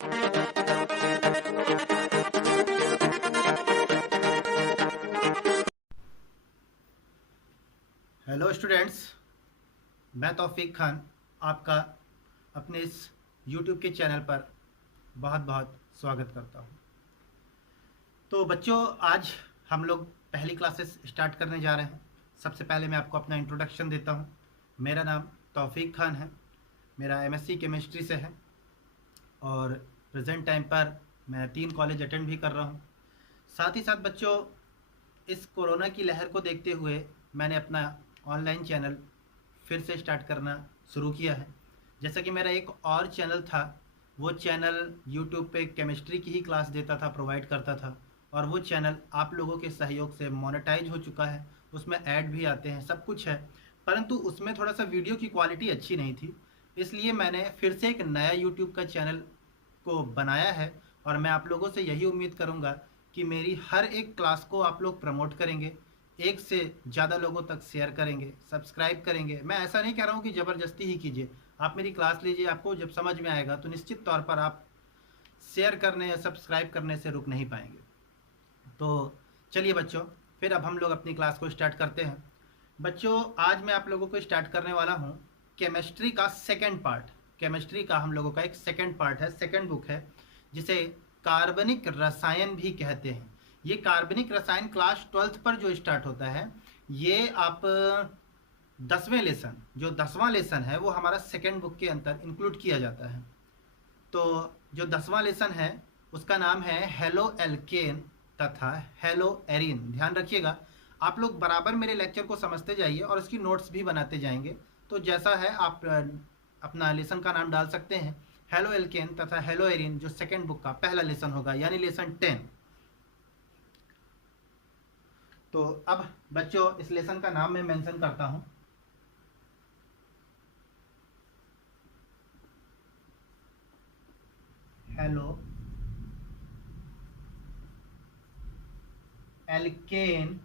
Hello students, मैं तौफीक खान आपका अपने इस YouTube के चैनल पर बहुत बहुत स्वागत करता हूं। तो बच्चों, आज हम लोग पहली क्लासेस स्टार्ट करने जा रहे हैं। सबसे पहले मैं आपको अपना इंट्रोडक्शन देता हूं। मेरा नाम तौफीक खान है, मेरा MSc केमिस्ट्री से है और प्रेजेंट टाइम पर मैं 3 कॉलेज अटेंड भी कर रहा हूं। साथ ही साथ बच्चों, इस कोरोना की लहर को देखते हुए मैंने अपना ऑनलाइन चैनल फिर से स्टार्ट करना शुरू किया है। जैसा कि मेरा एक और चैनल था, वो चैनल यूट्यूब पे केमिस्ट्री की ही क्लास देता था, प्रोवाइड करता था, और वो चैनल आप लोगों के सहयोग से मोनेटाइज हो चुका है। उसमें ऐड भी आते हैं, सब कुछ है, परंतु उसमें थोड़ा सा वीडियो की क्वालिटी अच्छी नहीं थी। इसलिए मैंने फिर से एक नया यूट्यूब का चैनल को बनाया है और मैं आप लोगों से यही उम्मीद करूंगा कि मेरी हर एक क्लास को आप लोग प्रमोट करेंगे, एक से ज़्यादा लोगों तक शेयर करेंगे, सब्सक्राइब करेंगे। मैं ऐसा नहीं कह रहा हूँ कि ज़बरदस्ती ही कीजिए, आप मेरी क्लास लीजिए, आपको जब समझ में आएगा तो निश्चित तौर पर आप शेयर करने या सब्सक्राइब करने से रुक नहीं पाएंगे। तो चलिए बच्चों, फिर अब हम लोग अपनी क्लास को स्टार्ट करते हैं। बच्चों, आज मैं आप लोगों को स्टार्ट करने वाला हूँ केमिस्ट्री का सेकेंड पार्ट। केमिस्ट्री का हम लोगों का एक सेकेंड पार्ट है, सेकेंड बुक है, जिसे कार्बनिक रसायन भी कहते हैं। ये कार्बनिक रसायन क्लास 12th पर जो स्टार्ट होता है, ये आप 10वें लेसन, जो 10वां लेसन है, वो हमारा सेकेंड बुक के अंदर इंक्लूड किया जाता है। तो जो 10वां लेसन है उसका नाम है हेलो एल्केन तथा हेलो एरिन। ध्यान रखिएगा, आप लोग बराबर मेरे लेक्चर को समझते जाइए और उसकी नोट्स भी बनाते जाएंगे। तो जैसा है आप अपना लेसन का नाम डाल सकते हैं, हेलो एल्केन तथा हेलो एरिन, जो सेकेंड बुक का पहला लेसन होगा, यानी लेसन 10। तो अब बच्चों, इस लेसन का नाम मैं मेंशन करता हूं। हेलो एल्केन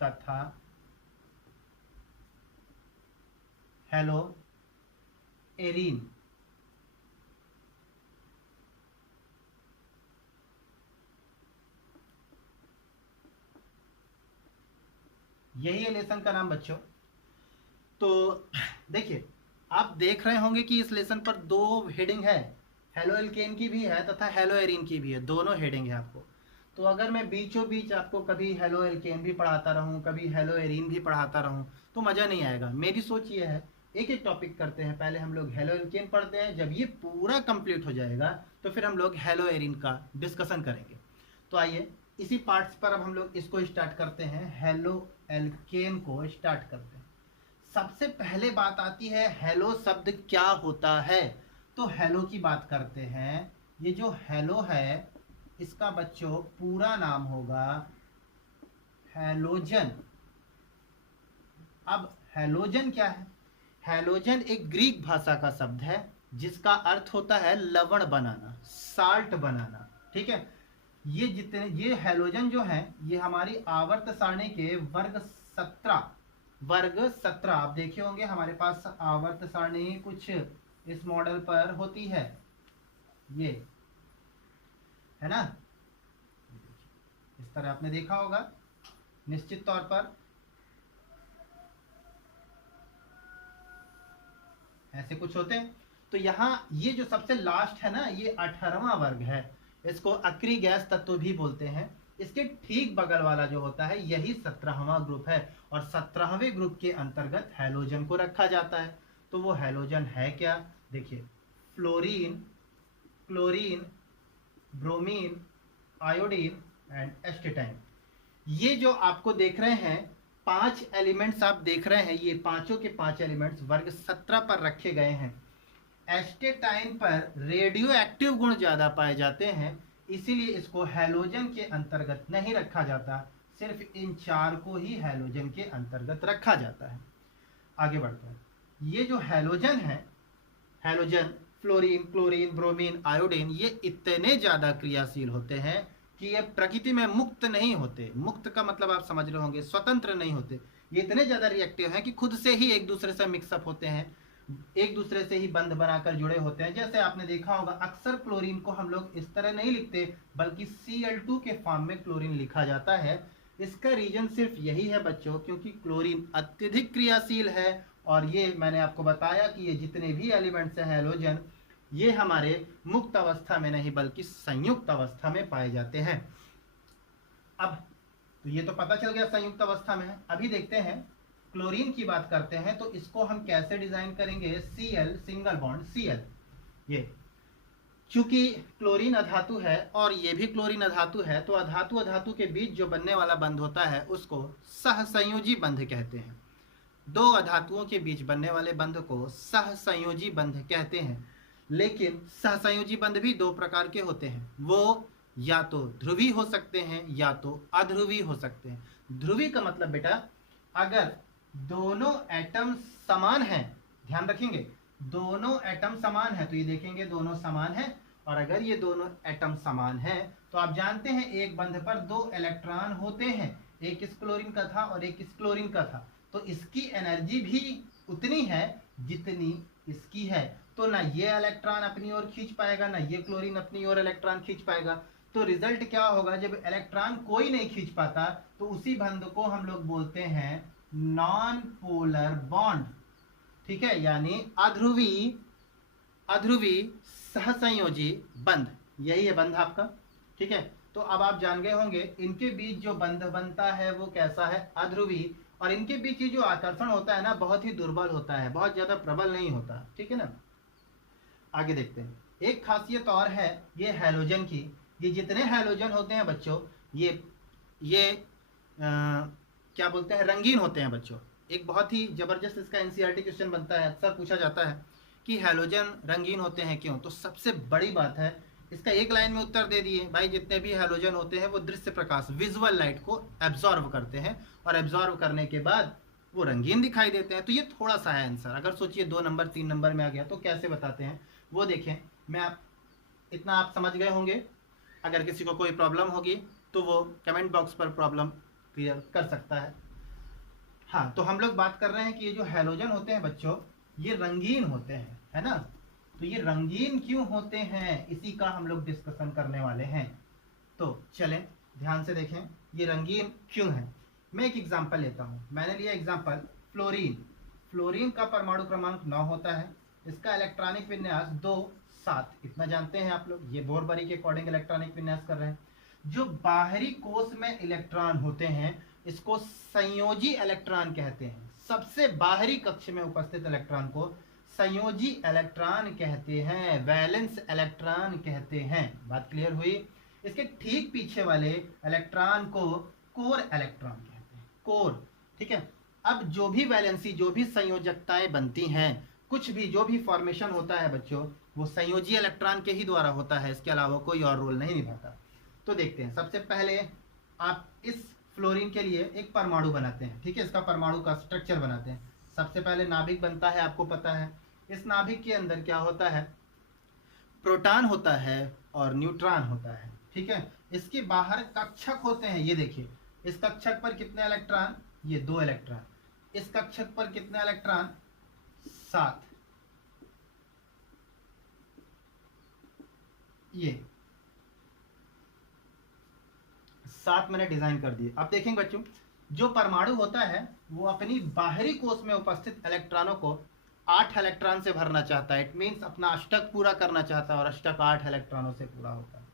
तथा हेलो एरिन। यही है लेसन का नाम बच्चों। तो देखिए, आप देख रहे होंगे कि इस लेसन पर 2 हेडिंग है, हेलो एल्केन की भी है तथा हेलो एरिन की भी है, दोनों हेडिंग है आपको। तो अगर मैं बीचों बीच आपको कभी हेलो एल्केन भी पढ़ाता रहूं, कभी हेलो एरिन भी पढ़ाता रहूं, तो मज़ा नहीं आएगा। मेरी सोच ये है, एक एक टॉपिक करते हैं। पहले हम लोग हेलो एल्केन पढ़ते हैं, जब ये पूरा कंप्लीट हो जाएगा तो फिर हम लोग हेलो एरिन का डिस्कशन करेंगे। तो आइए, इसी पार्ट्स पर अब हम लोग इसको स्टार्ट करते हैं, हेलो एल्केन को स्टार्ट करते हैं। सबसे पहले बात आती है, हेलो शब्द क्या होता है। तो हेलो की बात करते हैं। ये जो हेलो है, इसका बच्चों पूरा नाम होगा हैलोजन। अब हैलोजन क्या है? हैलोजन एक ग्रीक भाषा का शब्द है जिसका अर्थ होता है लवण बनाना, साल्ट बनाना। ठीक है, ये हैलोजन जो है, ये हमारी आवर्त सारणी के वर्ग 17 आप देखे होंगे, हमारे पास आवर्त सारणी कुछ इस मॉडल पर होती है, ये है ना, इस तरह आपने देखा होगा निश्चित तौर पर, ऐसे कुछ होते हैं। तो यहाँ ये जो सबसे लास्ट है ना, ये 18वां वर्ग है, इसको अक्री गैस तत्व भी बोलते हैं। इसके ठीक बगल वाला जो होता है, यही 17वां ग्रुप है, और 17वें ग्रुप के अंतर्गत हैलोजन को रखा जाता है। तो वो हैलोजन है क्या? देखिए, fluorine, chlorine, bromine, iodine and astatine. ये जो आपको देख रहे हैं 5 एलिमेंट्स आप देख रहे हैं, ये पांचों के 5 एलिमेंट्स वर्ग 17 पर रखे गए हैं। एस्टेटाइन पर रेडियो एक्टिव गुण ज्यादा पाए जाते हैं, इसीलिए इसको हैलोजन के अंतर्गत नहीं रखा जाता, सिर्फ इन 4 को ही हैलोजन के अंतर्गत रखा जाता है। आगे बढ़ते हैं। ये जो हैलोजन है, halogen fluorine, chlorine, bromine, iodine, ये इतने ज्यादा क्रियाशील होते हैं कि ये प्रकृति में मुक्त नहीं होते। मुक्त का मतलब आप समझ रहे होंगे, स्वतंत्र नहीं होते। ये इतने ज्यादा रिएक्टिव हैं कि खुद से ही एक दूसरे से मिक्सअप होते हैं, एक दूसरे से ही बंध बनाकर जुड़े होते हैं। जैसे आपने देखा होगा अक्सर क्लोरीन को हम लोग इस तरह नहीं लिखते, बल्कि Cl2 के फॉर्म में क्लोरीन लिखा जाता है। इसका रीजन सिर्फ यही है बच्चों, क्योंकि क्लोरीन अत्यधिक क्रियाशील है, और ये मैंने आपको बताया कि ये जितने भी एलिमेंट्स हैं हैलोजन, ये हमारे मुक्त अवस्था में नहीं बल्कि संयुक्त अवस्था में पाए जाते हैं। अब तो ये तो पता चल गया संयुक्त अवस्था में है। अभी देखते हैं क्लोरीन की बात करते हैं, तो इसको हम कैसे डिजाइन करेंगे। Cl सिंगल बॉन्ड Cl, ये चूंकि क्लोरीन अधातु है और ये भी क्लोरीन अधातु है, तो अधातु अधातु के बीच जो बनने वाला बंध होता है उसको सहसंयोजी बंध कहते हैं। दो अधातुओं के बीच बनने वाले बंध को सहसंयोजी बंध कहते हैं। लेकिन सहसंयोजी बंध भी दो प्रकार के होते हैं, वो या तो ध्रुवी हो सकते हैं या तो अध्रुवी हो सकते हैं। ध्रुवी का मतलब बेटा, अगर दोनों एटम समान हैं, ध्यान रखेंगे दोनों एटम समान है, तो ये देखेंगे दोनों समान है, और अगर ये दोनों एटम समान है तो आप जानते हैं एक बंध पर दो इलेक्ट्रॉन होते हैं, एक इस क्लोरीन का था और एक इस क्लोरीन का था, तो इसकी एनर्जी भी उतनी है जितनी इसकी है। तो ना ये इलेक्ट्रॉन अपनी ओर खींच पाएगा, ना ये क्लोरीन अपनी ओर इलेक्ट्रॉन खींच पाएगा। तो रिजल्ट क्या होगा, जब इलेक्ट्रॉन कोई नहीं खींच पाता तो उसी बंध को हम लोग बोलते हैं नॉन पोलर बॉन्ड। ठीक है, यानी अध्रुवी सहसंयोजी बंध, यही है बंध आपका। ठीक है, तो अब आप जान गए होंगे इनके बीच जो बंध बनता है वो कैसा है, अध्रुवी, और इनके बीच ये जो आकर्षण होता है ना, बहुत ही दुर्बल होता है, बहुत ज्यादा प्रबल नहीं होता। ठीक है ना, आगे देखते हैं। एक खासियत और है ये हैलोजन की, ये जितने हैलोजन होते हैं बच्चों, ये क्या बोलते हैं, रंगीन होते हैं बच्चों। एक बहुत ही जबरदस्त इसका एनसीईआरटी क्वेश्चन बनता है, अक्सर पूछा जाता है कि हैलोजन रंगीन होते हैं क्यों। तो सबसे बड़ी बात है, इसका एक लाइन में उत्तर दे दिए भाई, जितने भी हैलोजन होते हैं वो दृश्य प्रकाश विजुअल लाइट को एब्जॉर्व करते हैं, और एब्जॉर्व करने के बाद वो रंगीन दिखाई देते हैं। तो ये थोड़ा सा है आंसर। अगर सोचिए 2 नंबर 3 नंबर में आ गया तो कैसे बताते हैं वो देखें। मैं आप इतना आप समझ गए होंगे। अगर किसी को कोई प्रॉब्लम होगी तो वो कमेंट बॉक्स पर प्रॉब्लम क्लियर कर सकता है। हाँ, तो हम लोग बात कर रहे हैं कि ये जो हैलोजन होते हैं बच्चों, ये रंगीन होते हैं, है ना। तो ये रंगीन क्यों होते हैं, इसी का हम लोग डिस्कशन करने वाले हैं। तो चलें ध्यान से देखें ये रंगीन क्यों है। मैं एक एग्जांपल लेता हूँ। मैंने लिया एग्जांपल फ्लोरीन। फ्लोरीन का परमाणु क्रमांक 9 होता है, इसका इलेक्ट्रॉनिक विन्यास 2 7, इतना जानते हैं आप लोग। ये बोर-बरी के अकॉर्डिंग इलेक्ट्रॉनिक विन्यास कर रहे हैं। जो बाहरी कोष में इलेक्ट्रॉन होते हैं इसको संयोजी इलेक्ट्रॉन कहते हैं। सबसे बाहरी कक्ष में उपस्थित इलेक्ट्रॉन को संयोजी इलेक्ट्रॉन कहते हैं, वैलेंस इलेक्ट्रॉन कहते हैं। बात क्लियर हुई। इसके ठीक पीछे वाले इलेक्ट्रॉन को कोर इलेक्ट्रॉन कहते हैं, कोर। ठीक है, अब जो भी वैलेंसी, जो भी संयोजकताएं बनती हैं, कुछ भी जो भी फॉर्मेशन होता है बच्चों, वो संयोजी इलेक्ट्रॉन के ही द्वारा होता है, इसके अलावा कोई और रोल नहीं निभाता। तो देखते हैं, सबसे पहले आप इस फ्लोरीन के लिए एक परमाणु बनाते हैं। ठीक है, इसका परमाणु का स्ट्रक्चर बनाते हैं। सबसे पहले नाभिक बनता है, आपको पता है। इस नाभिक के अंदर क्या होता है, प्रोटॉन होता है और न्यूट्रॉन होता है। ठीक है, इसके बाहर कक्षक होते हैं। ये देखिए, इस कक्षक पर कितने इलेक्ट्रॉन, ये 2 इलेक्ट्रॉन। इस कक्षक पर कितने इलेक्ट्रॉन, 7। ये 7 मैंने डिजाइन कर दिए। अब देखेंगे बच्चों, जो परमाणु होता है वो अपनी बाहरी कोष में उपस्थित इलेक्ट्रॉनों को 8 इलेक्ट्रॉन से भरना चाहता है। इट मीन्स अपना अष्टक पूरा करना चाहता है, और अष्टक 8 इलेक्ट्रॉनों से पूरा होता है।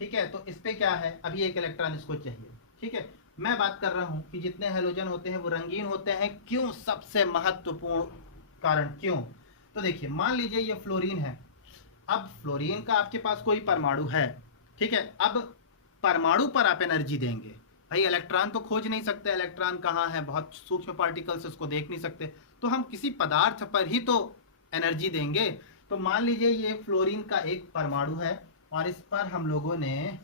ठीक है, तो इस पे क्या है, अभी 1 इलेक्ट्रॉन इसको चाहिए। ठीक है, मैं बात कर रहा हूं कि जितने हैलोजन होते हैं वो रंगीन होते हैं क्यों, सबसे महत्वपूर्ण कारण क्यों। तो देखिए, मान लीजिए ये फ्लोरीन है। अब फ्लोरीन का आपके पास कोई परमाणु है। ठीक है, अब परमाणु पर आप एनर्जी देंगे। भाई इलेक्ट्रॉन तो खोज नहीं सकते, इलेक्ट्रॉन कहाँ है, बहुत सूक्ष्म पार्टिकल्स, उसको देख नहीं सकते, तो हम किसी पदार्थ पर ही तो एनर्जी देंगे। तो मान लीजिए ये फ्लोरीन का एक परमाणु है और इस पर हम लोगों ने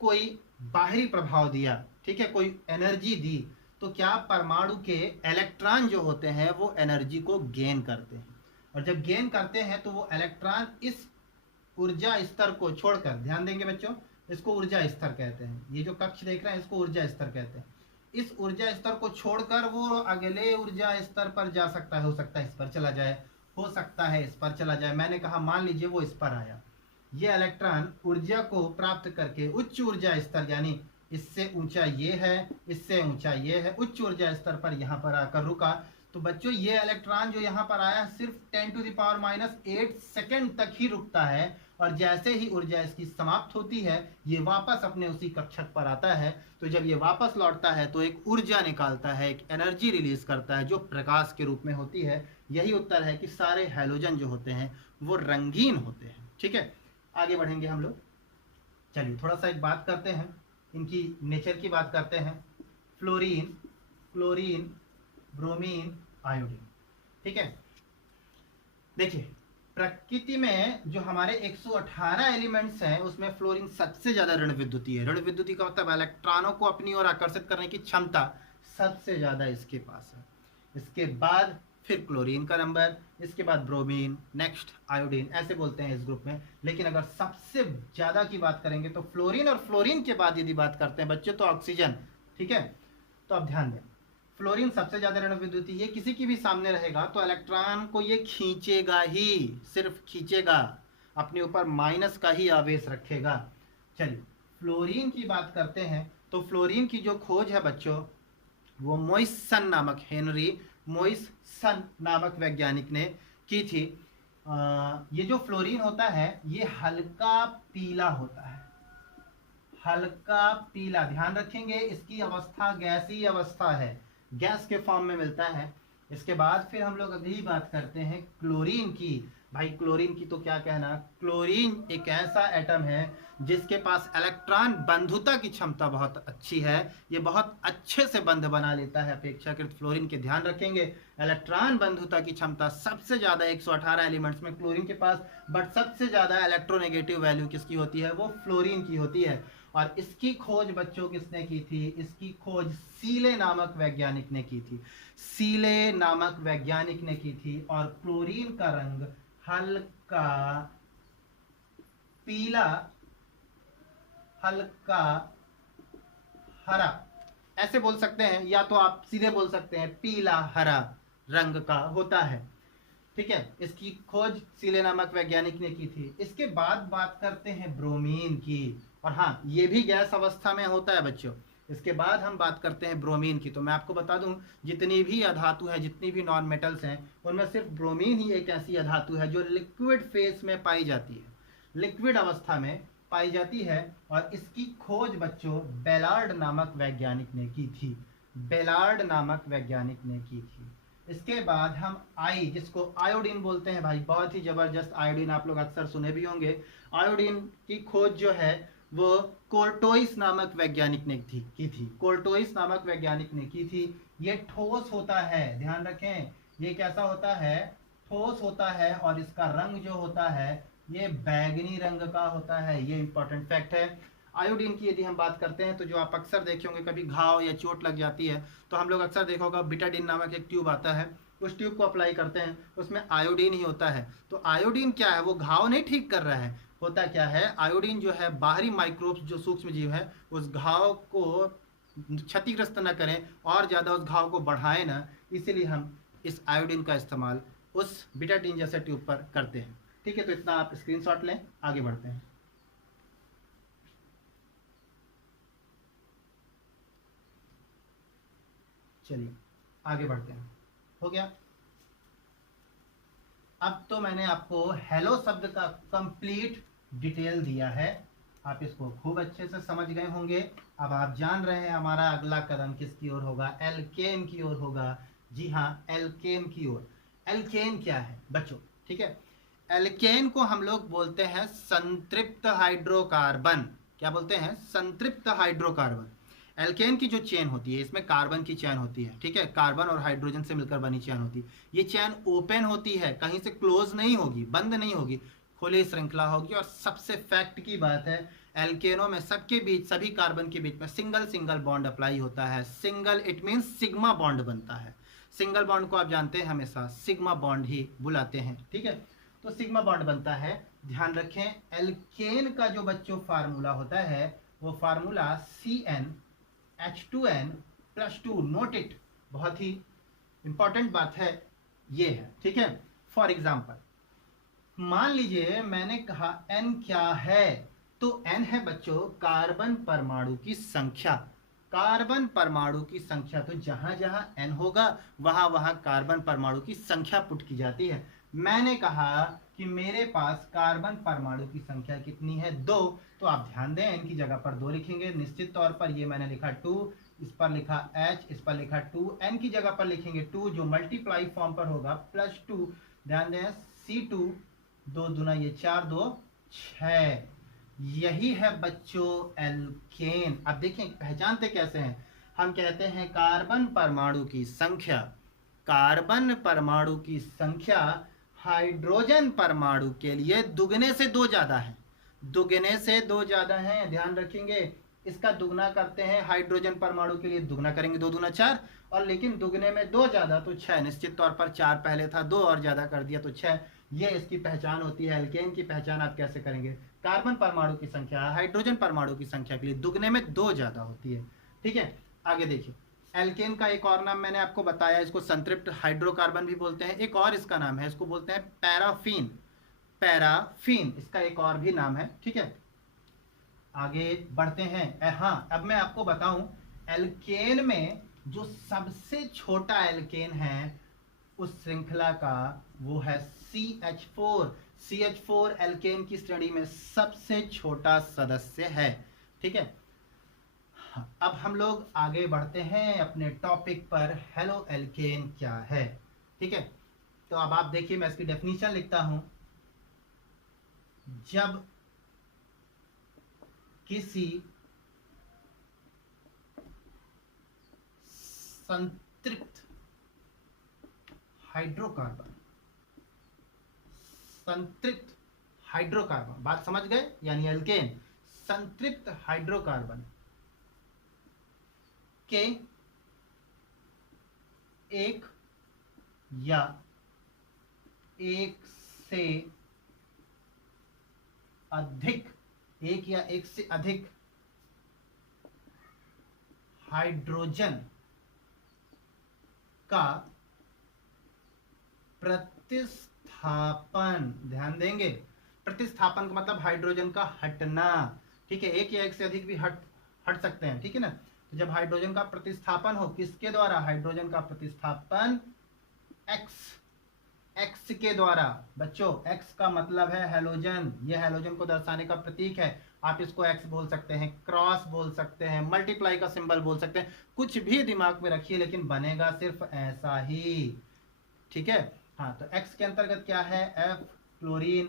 कोई बाहरी प्रभाव दिया। ठीक है, कोई एनर्जी दी, तो क्या परमाणु के इलेक्ट्रॉन जो होते हैं वो एनर्जी को गेन करते हैं, और जब गेन करते हैं तो वो इलेक्ट्रॉन इस ऊर्जा स्तर को छोड़कर, ध्यान देंगे बच्चों, इसको ऊर्जा स्तर कहते हैं। ये जो कक्ष देख रहे हैं इसको ऊर्जा स्तर कहते हैं। इस ऊर्जा स्तर को छोड़कर वो अगले ऊर्जा स्तर पर जा सकता है। हो सकता है इस पर चला जाए, हो सकता है इस पर चला जाए। मैंने कहा मान लीजिए वो इस पर आया, ये इलेक्ट्रॉन ऊर्जा को प्राप्त करके उच्च ऊर्जा स्तर, यानी इससे ऊंचा ये है, इससे ऊंचा ये है, उच्च ऊर्जा स्तर पर यहाँ पर आकर रुका। तो बच्चों ये इलेक्ट्रॉन जो यहाँ पर आया सिर्फ 10⁻⁸ सेकंड तक ही रुकता है, और जैसे ही ऊर्जा इसकी समाप्त होती है ये वापस अपने उसी कक्षक पर आता है। तो जब ये वापस लौटता है तो एक ऊर्जा निकालता है, एक एनर्जी रिलीज करता है जो प्रकाश के रूप में होती है। यही उत्तर है कि सारे हैलोजन जो होते हैं वो रंगीन होते हैं। ठीक है, आगे बढ़ेंगे हम लोग। चलिए थोड़ा सा एक बात करते हैं, इनकी नेचर की बात करते हैं। Fluorine, chlorine, bromine, iodine. ठीक है, देखिए प्रकृति में जो हमारे 118 एलिमेंट्स हैं उसमें फ्लोरीन सबसे ज्यादा ऋण विद्युतीय है। ऋण विद्युतीय का मतलब इलेक्ट्रॉनों को अपनी ओर आकर्षित करने की क्षमता सबसे ज्यादा इसके पास है। इसके बाद फिर क्लोरीन का नंबर, इसके बाद ब्रोमीन, नेक्स्ट आयोडीन, ऐसे बोलते हैं इस ग्रुप में। लेकिन अगर सबसे ज्यादा की बात करेंगे तो फ्लोरीन, और फ्लोरीन के बाद यदि बात करते हैं बच्चों तो ऑक्सीजन। ठीक है, तो अब ध्यान दें, फ्लोरीन सबसे ज्यादा ऋण विद्युतीय, ये किसी की भी सामने रहेगा तो इलेक्ट्रॉन को ये खींचेगा ही, सिर्फ खींचेगा, अपने ऊपर माइनस का ही आवेश रखेगा। चलिए फ्लोरीन की बात करते हैं तो फ्लोरीन की जो खोज है बच्चों वो मोइसन नामक, हेनरी मोइसन नामक वैज्ञानिक ने की थी। ये जो फ्लोरीन होता है ये हल्का पीला होता है, हल्का पीला। ध्यान रखेंगे इसकी अवस्था गैसीय अवस्था है, गैस के फॉर्म में मिलता है। इसके बाद फिर हम लोग अगली बात करते हैं क्लोरीन की। भाई क्लोरीन की तो क्या कहना, क्लोरीन एक ऐसा एटम है जिसके पास इलेक्ट्रॉन बंधुता की क्षमता बहुत अच्छी है, ये बहुत अच्छे से बंध बना लेता है अपेक्षाकृत फ्लोरीन के। ध्यान रखेंगे इलेक्ट्रॉन बंधुता की क्षमता सबसे ज्यादा 118 एलिमेंट्स में क्लोरीन के पास, बट सबसे ज्यादा इलेक्ट्रोनेगेटिव वैल्यू किसकी होती है, वो फ्लोरीन की होती है। और इसकी खोज बच्चों किसने की थी, इसकी खोज सीले नामक वैज्ञानिक ने की थी, सीले नामक वैज्ञानिक ने की थी। और क्लोरीन का रंग हल्का पीला, हल्का हरा, ऐसे बोल सकते हैं, या तो आप सीधे बोल सकते हैं पीला हरा रंग का होता है। ठीक है, इसकी खोज सीले नामक वैज्ञानिक ने की थी। इसके बाद बात करते हैं ब्रोमीन की, और हाँ ये भी गैस अवस्था में होता है बच्चों। इसके बाद हम बात करते हैं ब्रोमीन की। तो मैं आपको बता दूं जितनी भी अधातु हैं, जितनी भी नॉन मेटल्स हैं, उनमें सिर्फ ब्रोमीन ही एक ऐसी अधातु है जो लिक्विड फेस में पाई जाती है, लिक्विड अवस्था में पाई जाती है। और इसकी खोज बच्चों बेलार्ड नामक वैज्ञानिक ने की थी, बेलार्ड नामक वैज्ञानिक ने की थी। इसके बाद हम आई, जिसको आयोडीन बोलते हैं, भाई बहुत ही जबरदस्त आयोडीन आप लोग अक्सर सुने भी होंगे। आयोडीन की खोज जो है वो कोर्टोइस नामक वैज्ञानिक ने की थी, कोर्टोइस नामक वैज्ञानिक ने की थी। ये ठोस होता है, ध्यान रखें ये कैसा होता है, ठोस होता है, और इसका रंग जो होता है ये बैंगनी रंग का होता है। ये इंपॉर्टेंट फैक्ट है। आयोडीन की यदि हम बात करते हैं तो जो आप अक्सर देखे होंगे, कभी घाव या चोट लग जाती है तो हम लोग अक्सर देखा होगा बिटाडीन नामक एक ट्यूब आता है, उस ट्यूब को अप्लाई करते हैं, उसमें आयोडीन ही होता है। तो आयोडीन क्या है, वो घाव नहीं ठीक कर रहा है, होता क्या है आयोडीन जो है बाहरी माइक्रोब्स जो सूक्ष्म जीव है उस घाव को क्षतिग्रस्त न करें और ज़्यादा उस घाव को बढ़ाएं ना, इसीलिए हम इस आयोडीन का इस्तेमाल उस बिटाडीन जैसे ट्यूब पर करते हैं। ठीक है, तो इतना आप स्क्रीनशॉट लें, आगे बढ़ते हैं। चलिए आगे बढ़ते हैं, हो गया। अब तो मैंने आपको हेलो शब्द का कंप्लीट डिटेल दिया है, आप इसको खूब अच्छे से समझ गए होंगे। अब आप जान रहे हैं हमारा अगला कदम किसकी ओर होगा, एल्केन की ओर होगा। जी हाँ, एल्केन की ओर। एल्केन क्या है बच्चों, ठीक है, एल्केन को हम लोग बोलते हैं संतृप्त हाइड्रोकार्बन। क्या बोलते हैं, संतृप्त हाइड्रोकार्बन। एल्केन की जो चेन होती है इसमें कार्बन की चेन होती है, ठीक है, कार्बन और हाइड्रोजन से मिलकर बनी चेन होती है। ये चेन ओपन होती है, कहीं से क्लोज नहीं होगी, बंद नहीं होगी, खुली श्रृंखला होगी। और सबसे फैक्ट की बात है, एल्केनों में सबके बीच, सभी कार्बन के बीच में सिंगल सिंगल बॉन्ड अप्लाई होता है। Single it means sigma bond बनता है। सिंगल बॉन्ड को आप जानते हैं हमेशा सिग्मा बॉन्ड ही बुलाते हैं, ठीक है, तो सिग्मा बॉन्ड बनता है। ध्यान रखें एल्केन का जो बच्चों फार्मूला होता है वो फार्मूला CnH2n +2, नोट इट, बहुत ही इंपॉर्टेंट बात है ये है, ठीक है। फॉर एग्जाम्पल मान लीजिए मैंने कहा n क्या है, तो n है बच्चों कार्बन परमाणु की संख्या, कार्बन परमाणु की संख्या। तो जहां जहां n होगा वहां वहां कार्बन परमाणु की संख्या पुट की जाती है। मैंने कहा कि मेरे पास कार्बन परमाणु की संख्या कितनी है, 2। तो आप ध्यान दें n की जगह पर 2 लिखेंगे निश्चित तौर पर। ये मैंने लिखा 2, इस पर लिखा h, इस पर लिखा 2, n की जगह पर लिखेंगे 2 जो मल्टीप्लाई फॉर्म पर होगा +2। ध्यान दें C2, 2 दूना ये 4, 2 6। यही है बच्चों एल्केन। अब देखें पहचानते कैसे हैं, हम कहते हैं कार्बन परमाणु की संख्या, कार्बन परमाणु की संख्या हाइड्रोजन परमाणु के लिए दुगने से 2 ज्यादा है, दुगने से 2 ज्यादा है, ध्यान रखेंगे। इसका दुगना करते हैं हाइड्रोजन परमाणु के लिए, दुगना करेंगे 2 दूना 4, और लेकिन दुगने में 2 ज्यादा तो 6, निश्चित तौर पर 4 पहले था, 2 और ज्यादा कर दिया तो 6। ये इसकी पहचान होती है। एल्केन की पहचान आप कैसे करेंगे, कार्बन परमाणु की संख्या हाइड्रोजन परमाणु की संख्या के लिए दुगने में 2 ज्यादा होती है, ठीक है। आगे देखिए एल्केन का एक और नाम मैंने आपको बताया, इसको संतृप्त हाइड्रोकार्बन भी बोलते हैं। एक और इसका नाम है, इसको बोलते हैं पैराफिन, पैराफिन इसका एक और भी नाम है, ठीक है। आगे बढ़ते हैं। हाँ अब मैं आपको बताऊं एल्केन में जो सबसे छोटा एल्केन है उस श्रृंखला का वो है CH4। CH4 एल्केन की श्रेणी में सबसे छोटा सदस्य है, ठीक है। अब हम लोग आगे बढ़ते हैं अपने टॉपिक पर, हेलो एल्केन क्या है, ठीक है। तो अब आप देखिए मैं इसकी डेफिनेशन लिखता हूं। जब किसी संतृप्त हाइड्रोकार्बन, संतृप्त हाइड्रोकार्बन, बात समझ गए, यानी एल्केन संतृप्त हाइड्रोकार्बन के एक या एक से अधिक, एक या एक से अधिक हाइड्रोजन का प्रतिस्थापन, ध्यान देंगे प्रतिस्थापन का मतलब हाइड्रोजन का हटना, ठीक है। एक या एक से अधिक भी हट सकते हैं, ठीक है ना। तो जब हाइड्रोजन का प्रतिस्थापन हो, किसके द्वारा, हाइड्रोजन का प्रतिस्थापन एक्स के द्वारा। बच्चों एक्स का मतलब है हैलोजन, यह हैलोजन को दर्शाने का प्रतीक है। आप इसको एक्स बोल सकते हैं, क्रॉस बोल सकते हैं, मल्टीप्लाई का सिंबल बोल सकते हैं, कुछ भी दिमाग में रखिए लेकिन बनेगा सिर्फ ऐसा ही, ठीक है। हाँ तो एक्स के अंतर्गत क्या है, एफ, क्लोरीन,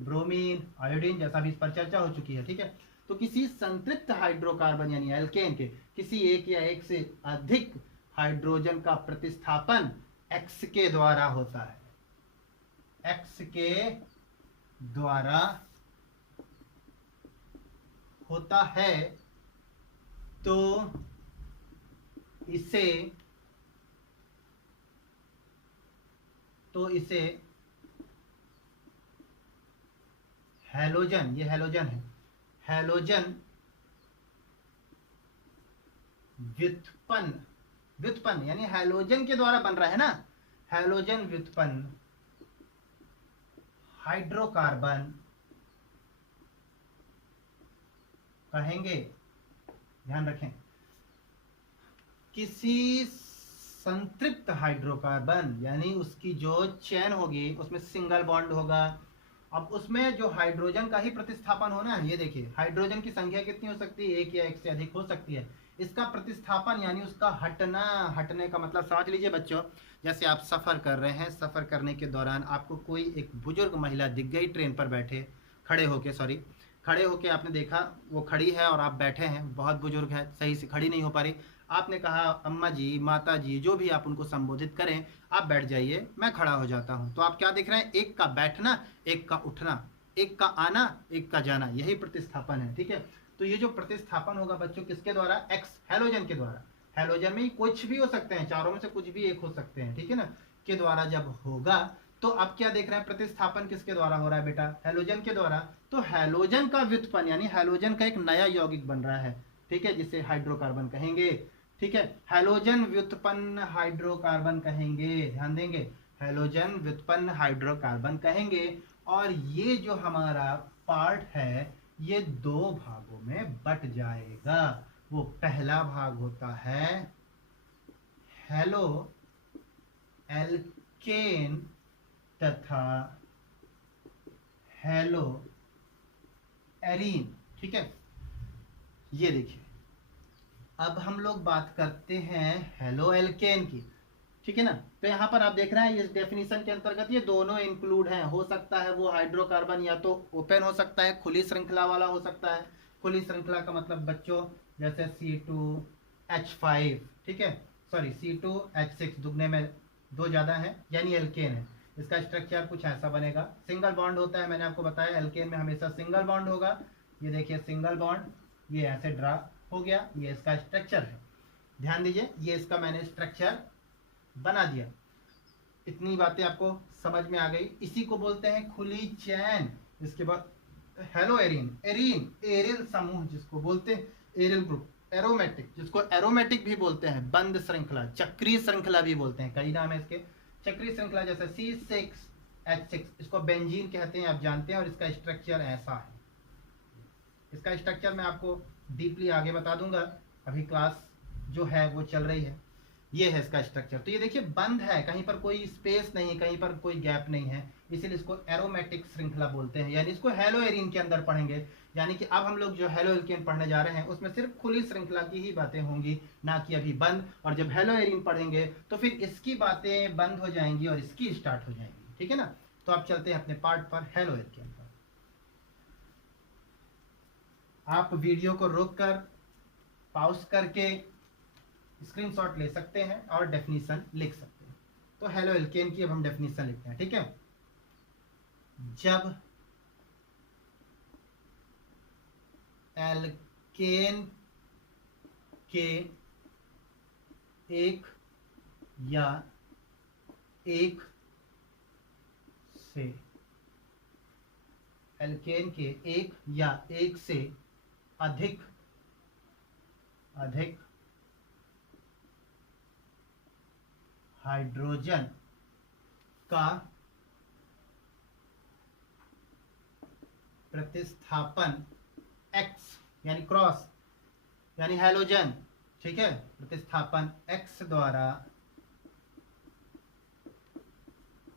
ब्रोमीन, आयोडीन, जैसा भी इस पर चर्चा हो चुकी है, ठीक है। तो किसी संतृप्त हाइड्रोकार्बन यानी एल्केन के किसी एक या एक से अधिक हाइड्रोजन का प्रतिस्थापन एक्स के द्वारा होता है, एक्स के द्वारा होता है, तो इसे हैलोजन, ये हैलोजन है, हैलोजन व्युत्पन्न, व्युत्पन्न यानी हैलोजन के द्वारा बन रहा है ना, हैलोजन व्युत्पन्न हाइड्रोकार्बन कहेंगे। ध्यान रखें किसी संतृप्त हाइड्रोकार्बन यानी उसकी जो चेन होगी उसमें सिंगल बॉन्ड होगा। अब उसमें जो हाइड्रोजन का ही प्रतिस्थापन होना है, ये देखिए हाइड्रोजन की संख्या कितनी हो सकती है, एक या एक से अधिक हो सकती है। इसका प्रतिस्थापन यानी उसका हटना, हटने का मतलब समझ लीजिए बच्चों, जैसे आप सफ़र कर रहे हैं, सफ़र करने के दौरान आपको कोई एक बुजुर्ग महिला दिख गई ट्रेन पर बैठे, खड़े होके आपने देखा वो खड़ी है और आप बैठे हैं, बहुत बुजुर्ग है, सही से खड़ी नहीं हो पा रही, आपने कहा अम्मा जी, माता जी, जो भी आप उनको संबोधित करें, आप बैठ जाइए, मैं खड़ा हो जाता हूँ। तो आप क्या देख रहे हैं, एक का बैठना, एक का उठना, एक का आना, एक का जाना, यही प्रतिस्थापन है, ठीक है। तो ये जो प्रतिस्थापन होगा बच्चों किसके द्वारा, एक्स हैलोजन के द्वारा, हैलोजन में कुछ भी हो सकते हैं, चारों में से कुछ भी एक हो सकते हैं, ठीक है ना, के द्वारा जब होगा तो अब क्या देख रहे हैं, प्रतिस्थापन किसके द्वारा हो रहा है बेटा, हैलोजन के द्वारा। तो हैलोजन का व्युत्पन्न यानी हैलोजन का एक नया यौगिक बन रहा है, ठीक है, जिसे हाइड्रोकार्बन कहेंगे, ठीक है, हैलोजन व्युत्पन्न हाइड्रोकार्बन कहेंगे, ध्यान देंगे, हैलोजन व्युत्पन्न हाइड्रोकार्बन कहेंगे। और ये जो हमारा पार्ट है ये दो भागों में बट जाएगा। वो पहला भाग होता है हैलो एल्केन तथा हैलो एरीन। ठीक है, ये देखिए, अब हम लोग बात करते हैं हेलो एल्केन की। ठीक है ना, तो यहाँ पर आप देख रहे हैं इस डेफिनेशन के अंतर्गत ये दोनों इंक्लूड हैं। हो सकता है वो हाइड्रोकार्बन या तो ओपन हो सकता है, खुली श्रृंखला वाला हो सकता है। खुली श्रृंखला का मतलब बच्चों जैसे C2H5, ठीक है, सॉरी C2H6, दुगने में दो ज़्यादा है यानी एल्केन है। इसका स्ट्रक्चर कुछ ऐसा बनेगा, सिंगल बॉन्ड होता है, मैंने आपको बताया एल्केन में हमेशा सिंगल बॉन्ड होगा। ये देखिए सिंगल बॉन्ड, ये ऐसे ड्रा हो गया, ये इसका स्ट्रक्चर है। ध्यान दीजिए, ये इसका मैंने स्ट्रक्चर बना दिया। इतनी बातें आपको समझ में आ गई। इसी को बोलते हैं खुली चैन। इसके बाद हेलो एरीन, एरीन एरिल समूह जिसको बोलते हैं, एरिल ग्रुप, एरोमेटिक जिसको एरोमेटिक भी बोलते हैं, बंद श्रृंखला, चक्रीय श्रृंखला भी बोलते हैं, कई नाम है इसके। चक्रीय श्रृंखला जैसे C6H6, इसको बेंजीन कहते हैं, आप जानते हैं। और इसका स्ट्रक्चर ऐसा है। इसका स्ट्रक्चर मैं आपको डीपली आगे बता दूंगा, अभी क्लास जो है वो चल रही है। ये है इसका स्ट्रक्चर। तो ये देखिए बंद है, कहीं पर कोई स्पेस नहीं, कहीं पर कोई गैप नहीं है, इसीलिए इसको एरोमेटिक श्रृंखला बोलते हैं। यानी इसको हेलो एरीन के अंदर पढ़ेंगे। यानी कि अब हम लोग जो हेलो एल्केन पढ़ने जा रहे हैं उसमें सिर्फ खुली श्रृंखला की ही बातें होंगी, ना कि अभी बंद। और जब हेलो एरीन पढ़ेंगे तो फिर इसकी बातें बंद हो जाएंगी और इसकी स्टार्ट हो जाएंगी। ठीक है ना, तो आप चलते हैं अपने पार्ट पर, हेलो एल्केन पर। आप वीडियो को रोककर पॉज करके स्क्रीनशॉट ले सकते हैं और डेफिनेशन लिख सकते हैं। तो हेलो एल्केन की अब हम डेफिनेशन लिखते हैं। ठीक है, जब एल्केन के एक या एक से, एल्केन के एक या एक से अधिक हाइड्रोजन का प्रतिस्थापन X यानी क्रॉस यानी हैलोजन, ठीक है, प्रतिस्थापन X द्वारा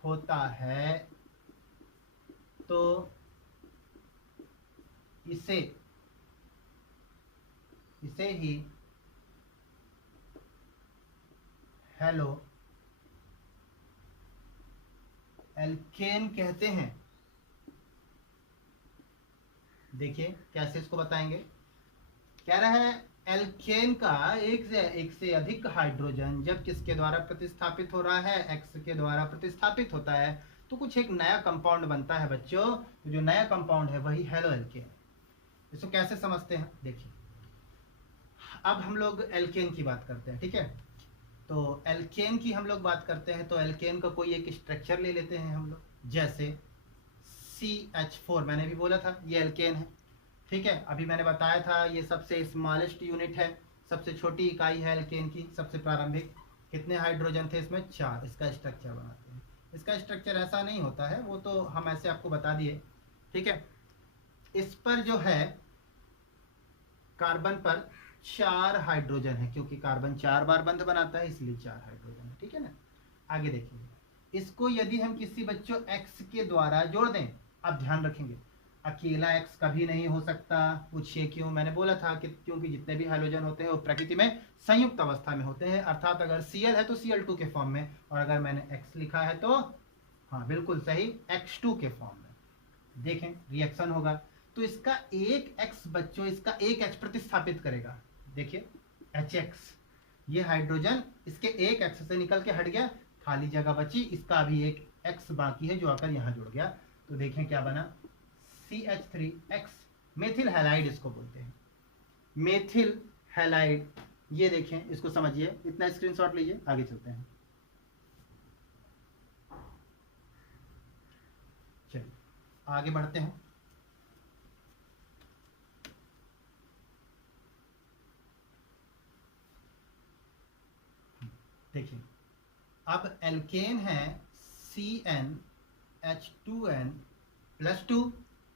होता है तो इसे ही हेलो एल्केन कहते हैं। देखिए कैसे इसको बताएंगे। कह रहा है एल्केन का एक से अधिक हाइड्रोजन जब किसके द्वारा प्रतिस्थापित हो रहा है, एक्स के द्वारा प्रतिस्थापित होता है, तो कुछ एक नया कंपाउंड बनता है बच्चों। तो जो नया कंपाउंड है वही हेलो एल्केन। इसको कैसे समझते हैं, देखिए अब हम लोग एल्केन की बात करते हैं। ठीक है, तो एल्केन की हम लोग बात करते हैं तो एल्केन का कोई एक स्ट्रक्चर ले लेते हैं हम लोग, जैसे CH4 मैंने भी बोला था ये एल्केन है। ठीक है, अभी मैंने बताया था ये सबसे स्मॉलेस्ट यूनिट है, सबसे छोटी इकाई है एल्केन की, सबसे प्रारंभिक। कितने हाइड्रोजन थे इसमें, 4। इसका स्ट्रक्चर बनाते हैं। इसका स्ट्रक्चर ऐसा नहीं होता है, वो तो हम ऐसे आपको बता दिए। ठीक है, इस पर जो है कार्बन पर 4 हाइड्रोजन है, क्योंकि कार्बन 4 बार बंध बनाता है इसलिए 4 हाइड्रोजन है। ठीक है ना, आगे देखिए, इसको यदि हम किसी बच्चों X के द्वारा जोड़ दें, आप ध्यान रखेंगे अकेला X कभी नहीं हो सकता। पूछिए क्यों, मैंने बोला था कि क्योंकि जितने भी हाइड्रोजन होते हैं वो प्रकृति में संयुक्त अवस्था में होते हैं, अर्थात अगर Cl है तो Cl2 के फॉर्म में, और अगर मैंने X लिखा है तो हाँ बिल्कुल सही, X2 के फॉर्म में। देखें रिएक्शन होगा तो इसका एक X बच्चों, इसका एक X प्रतिस्थापित करेगा। देखिए HX, ये हाइड्रोजन इसके एक X से निकल के हट गया, खाली जगह बची, इसका अभी एक X बाकी है जो आकर यहाँ जुड़ गया। तो देखें क्या बना, CH3X, मेथिल हैलाइड इसको बोलते हैं, मेथिल हैलाइड। ये देखें, इसको समझिए, इतना स्क्रीनशॉट लीजिए, आगे चलते हैं। चलिए आगे बढ़ते हैं। देखिए अब एल्केन है CnH2n+2,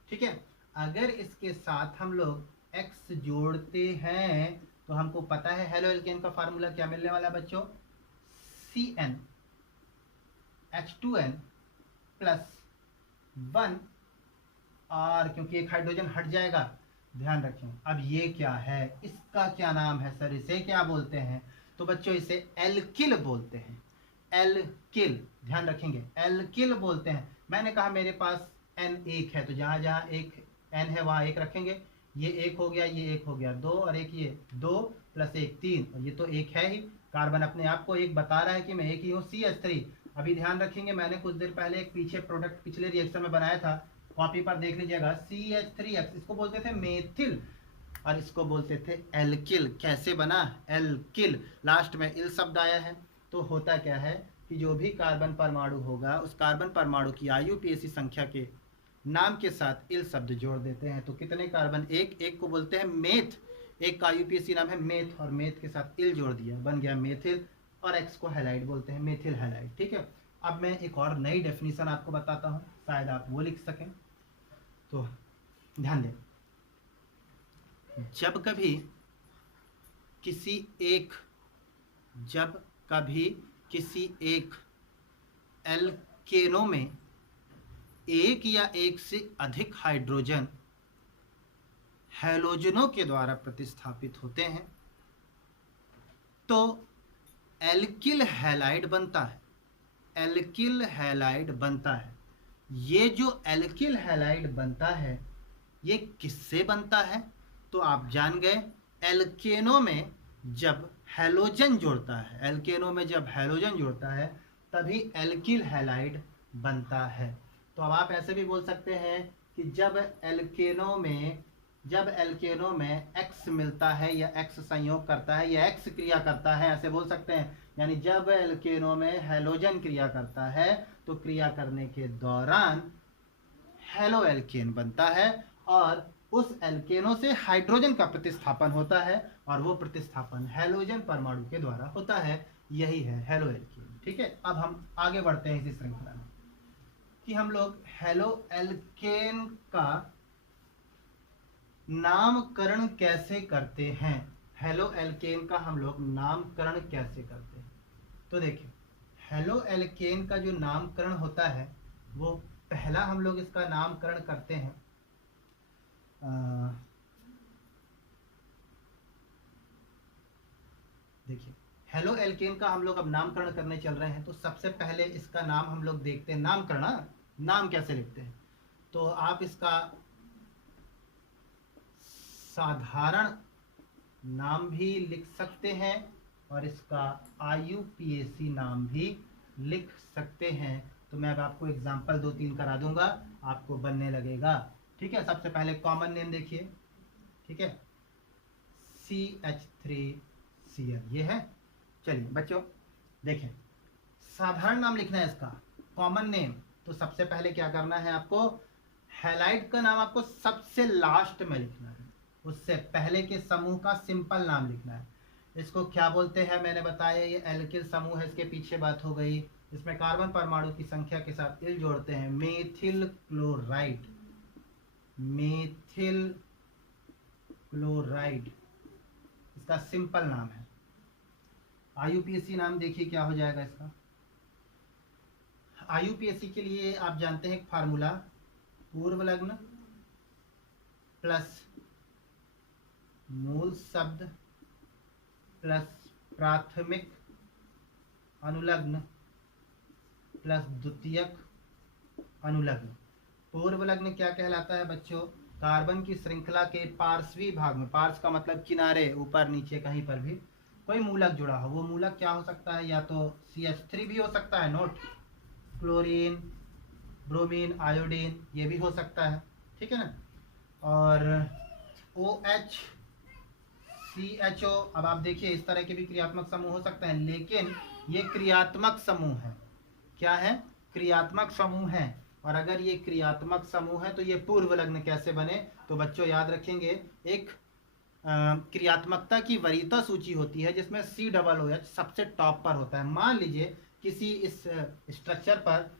ठीक है। अगर इसके साथ हम लोग X जोड़ते हैं तो हमको पता है हेलो एल्केन का फार्मूला क्या मिलने वाला है बच्चों, CnH2n+1, और क्योंकि एक हाइड्रोजन हट जाएगा, ध्यान रखें। अब ये क्या है, इसका क्या नाम है सर, इसे क्या बोलते हैं, तो बच्चों इसे एल्किल बोलते हैं। एल्किल, ध्यान रखेंगे, एल्किल बोलते हैं। मैंने कहा मेरे पास N एक है, तो जहाँ जहाँ एक N है वहाँ एक रखेंगे। ये एक हो गया, ये एक हो गया, 2 और एक, ये 2 + 1 3, और ये तो एक है ही। कार्बन अपने आप को एक बता रहा है कि मैं एक ही हूँ, CH3। अभी ध्यान रखेंगे, मैंने कुछ देर पहले एक पीछे प्रोडक्ट पिछले रिएक्शन में बनाया था, कॉपी पर देख लीजिएगा। CH3X, इसको बोलते थे मेथिल और इसको बोलते थे एल्किल। कैसे बना एल्किल, लास्ट में इल शब्द आया है। तो होता क्या है कि जो भी कार्बन परमाणु होगा उस कार्बन परमाणु की IUPAC संख्या के नाम के साथ इल शब्द जोड़ देते हैं। तो कितने कार्बन, एक को बोलते हैं मेथ, एक का IUPAC नाम है मेथ, और मेथ के साथ इल जोड़ दिया, बन गया मेथिल, और एक्स को हैलाइड बोलते हैं, मेथिल हैलाइड, ठीक है। अब मैं एक और नई डेफिनेशन आपको बताता हूँ, शायद आप वो लिख सकें, तो ध्यान दें। जब कभी किसी एक एल्केनो में एक या एक से अधिक हाइड्रोजन हैलोजनों के द्वारा प्रतिस्थापित होते हैं तो एल्किल हैलाइड बनता है। एल्किल हैलाइड बनता है। ये जो एल्किल हैलाइड बनता है ये किससे बनता है, तो आप जान गए, एल्केनो में जब हैलोजन जुड़ता है, एल्केनो में जब हैलोजन जुड़ता है तभी एल्किल हैलाइड बनता है। तो अब आप ऐसे भी बोल सकते हैं कि जब एल्केनो में X मिलता है या X संयोग करता है या X क्रिया करता है, ऐसे बोल सकते हैं। यानी जब एल्केनो में हैलोजन क्रिया करता है तो क्रिया करने के दौरान हेलो एल्केन बनता है और उस एल्केनो से हाइड्रोजन का प्रतिस्थापन होता है और वो प्रतिस्थापन हैलोजन परमाणु के द्वारा होता है। यही है हेलो एल्केन, ठीक है। अब हम आगे बढ़ते हैं इसी श्रृंखला में कि हम लोग हेलो एल्केन का नामकरण कैसे करते हैं। हेलो एल्केन का हम लोग नामकरण कैसे करते हैं, तो देखिए हेलो एल्केन का जो नामकरण होता है वो पहला हम लोग इसका नामकरण करते हैं देखिए हेलो एल्केन का हम लोग अब नामकरण करने चल रहे हैं। तो सबसे पहले इसका नाम हम लोग देखते हैं, नामकरण, नाम कैसे लिखते हैं। तो आप इसका साधारण नाम भी लिख सकते हैं और इसका IUPAC नाम भी लिख सकते हैं। तो मैं अब आपको एग्जांपल 2-3 करा दूंगा, आपको बनने लगेगा, ठीक है। सबसे पहले कॉमन नेम देखिए, ठीक है, CH3Cl, ये है। चलिए बच्चों देखें, साधारण नाम लिखना है इसका, कॉमन नेम। तो सबसे पहले क्या करना है आपको, हैलाइड का नाम आपको सबसे लास्ट में लिखना है, उससे पहले के समूह का सिंपल नाम लिखना है। इसको क्या बोलते हैं मैंने बताया, ये एल्किल समूह है, इसके पीछे बात हो गई। इसमें कार्बन परमाणु की संख्या के साथ इल जोड़ते हैं, मेथिल क्लोराइड, मेथिल क्लोराइड इसका सिंपल नाम है। IUPAC नाम देखिए क्या हो जाएगा इसका। IUPAC के लिए आप जानते हैं एक फार्मूला, पूर्व लग्न प्लस मूल शब्द प्लस प्राथमिक अनुलग्न प्लस द्वितीयक अनुलग्न। पूर्व लग्न क्या कहलाता है बच्चों, कार्बन की श्रृंखला के पार्श्वी भाग में, पार्श्व का मतलब किनारे, ऊपर नीचे कहीं पर भी कोई मूलक जुड़ा हो। वो मूलक क्या हो सकता है, या तो CH3 भी हो सकता है, नोट, क्लोरीन, ब्रोमीन, आयोडीन, ये भी हो सकता है, ठीक है ना, और OH, CHO। अब आप देखिए इस तरह के भी क्रियात्मक समूह हो सकते हैं, लेकिन ये क्रियात्मक समूह है। क्या है, क्रियात्मक समूह है। और अगर ये क्रियात्मक समूह है तो ये पूर्व लग्न कैसे बने, तो बच्चों याद रखेंगे, एक क्रियात्मकता की वरीयता सूची होती है जिसमें COOH सबसे टॉप पर होता है। मान लीजिए किसी इस स्ट्रक्चर पर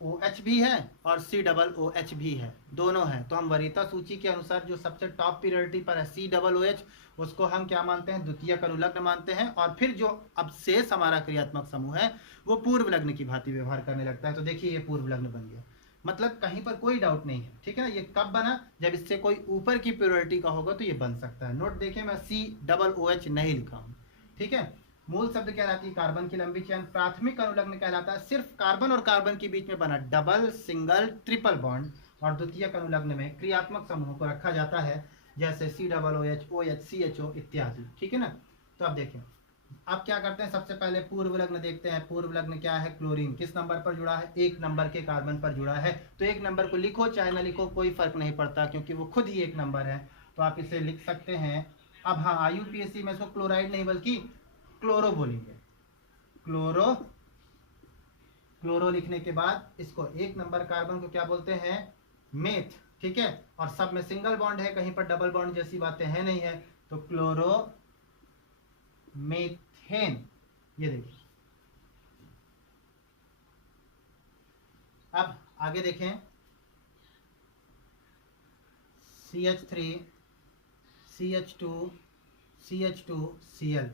OH भी है और COOH भी है, दोनों हैं, तो हम वरीयता सूची के अनुसार जो सबसे टॉप प्रियोरिटी पर है COOH, उसको हम क्या मानते हैं, द्वितीयक अनुलग्न मानते हैं। और फिर जो अब शेष हमारा क्रियात्मक समूह है वो पूर्व लग्न की भांति व्यवहार करने लगता है। तो देखिए ये पूर्व लग्न बन गया, मतलब कहीं पर कोई डाउट नहीं है, ठीक है ना। ये कब बना, जब इससे कोई ऊपर की प्रियोरिटी का होगा तो ये बन सकता है। नोट देखिए मैं COOH नहीं लिखा हूँ, ठीक है। मूल शब्द कहलाती है कार्बन की लंबी चेन। प्राथमिक अनुलग्न कहलाता है सिर्फ कार्बन और कार्बन के बीच में बना डबल, सिंगल, ट्रिपल बॉन्ड। और द्वितीयक अनुलग्न में क्रियात्मक समूहों को रखा जाता है जैसे COOH, OH, CHO इत्यादि, ठीक है ना। तो अब देखें, अब क्या करते हैं, सबसे पहले पूर्व लग्न देखते हैं। पूर्व लग्न क्या है, क्लोरीन किस नंबर पर जुड़ा है, 1 नंबर के कार्बन पर जुड़ा है। तो 1 नंबर को लिखो चाहे ना लिखो कोई फर्क नहीं पड़ता, क्योंकि वो खुद ही 1 नंबर है, तो आप इसे लिख सकते हैं। अब हाँ, IUPAC में इसको क्लोराइड नहीं बल्कि क्लोरो बोलेंगे। क्लोरो, क्लोरो लिखने के बाद इसको 1 नंबर कार्बन को क्या बोलते हैं, मेथ, ठीक है। और सब में सिंगल बॉन्ड है, कहीं पर डबल बॉन्ड जैसी बातें हैं नहीं है, तो क्लोरो मेथेन, ये देखिए। अब आगे देखें, CH3, CH2, CH2, Cl।